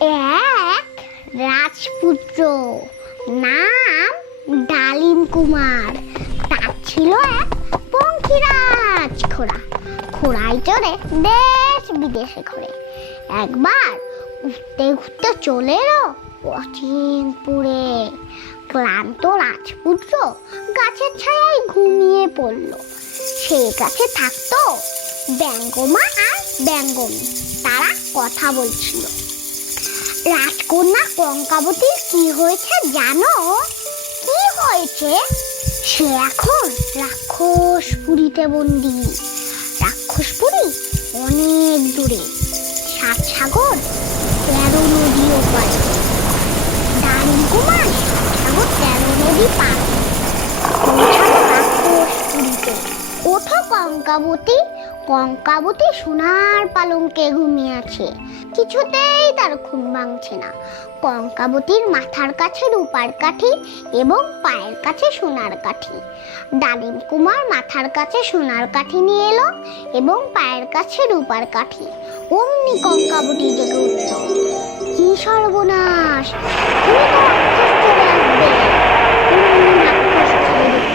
এক রাজপুত্র, নাম ডালিম কুমার। তার ছিল এক পঙ্খিরাজ ঘোড়া। ঘোড়ায় চড়ে দেশ বিদেশে ঘোরে। একবার ঘুরতে ঘুরতে চলে এলো অচিনপুরে। ক্লান্ত রাজপুত্র গাছের ছায়ায় ঘুমিয়ে পড়ল। সেই গাছে থাকতো ব্যঙ্গমা আর ব্যঙ্গমী। তারা কথা বলছিল। রাজকন্যা কঙ্কাবতীর কি হয়েছে জানো? কি হয়েছে? সে এখন রাক্ষসপুরীতে বন্দী। রাক্ষসপুরী অনেক দূরে, 7 সাগর 13 নদী ওপারে। ডালিম কুমার 7 সাগর 13 নদী পার পৌঁছালো রাক্ষসপুরীতে। ওঠো কঙ্কাবতী। কঙ্কাবতী সোনার পালঙ্কে ঘুমিয়ে আছে। কিছুতেই তার ঘুম ভাঙছে না। কঙ্কাবতীর মাথার কাছে রূপার কাঠি এবং পায়ের কাছে সোনার কাঠি। ডালিম কুমার মাথার কাছে সোনার কাঠি নিয়ে এলো এবং পায়ের কাছে রূপার কাঠি। অমনি কঙ্কাবতী জেগে উঠল। কি সর্বনাশ! তুমি তো রাক্ষস চলে আসবে। রাক্ষস ছেড়ে দিল।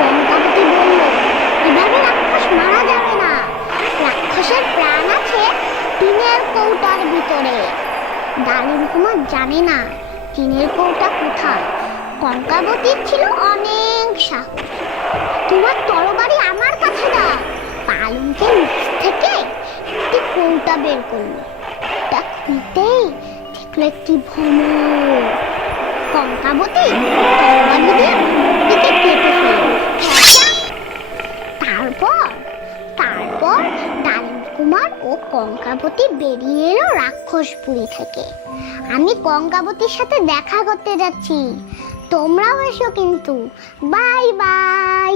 কঙ্কাবতী বলল, এভাবে রাক্ষস মারা যাবে না। রাক্ষসের প্রাণ আছে টিনের কৌটার ভিতরে। ডালিম কুমার জানে না টিনের কৌটা কোথায়। কঙ্কাবতীর ছিল অনেক সাহস। তোমার তরবারি আমার কাছে দাও। পালঙ্কের নিচ থেকে একটি কৌটা বের করলো। তা খুলতেই দেখলো একটি ভ্রমর। কঙ্কাবতী তরবারি দিয়ে ভ্রমরটিকে কেটে ফেলল। তারপর ডালিম কুমার ও কঙ্কাবতী বেরিয়ে এলো রাক্ষসপুরী থেকে। আমি কঙ্কাবতীর সাথে দেখা করতে যাচ্ছি, তোমরাও এসো কিন্তু। Bye bye.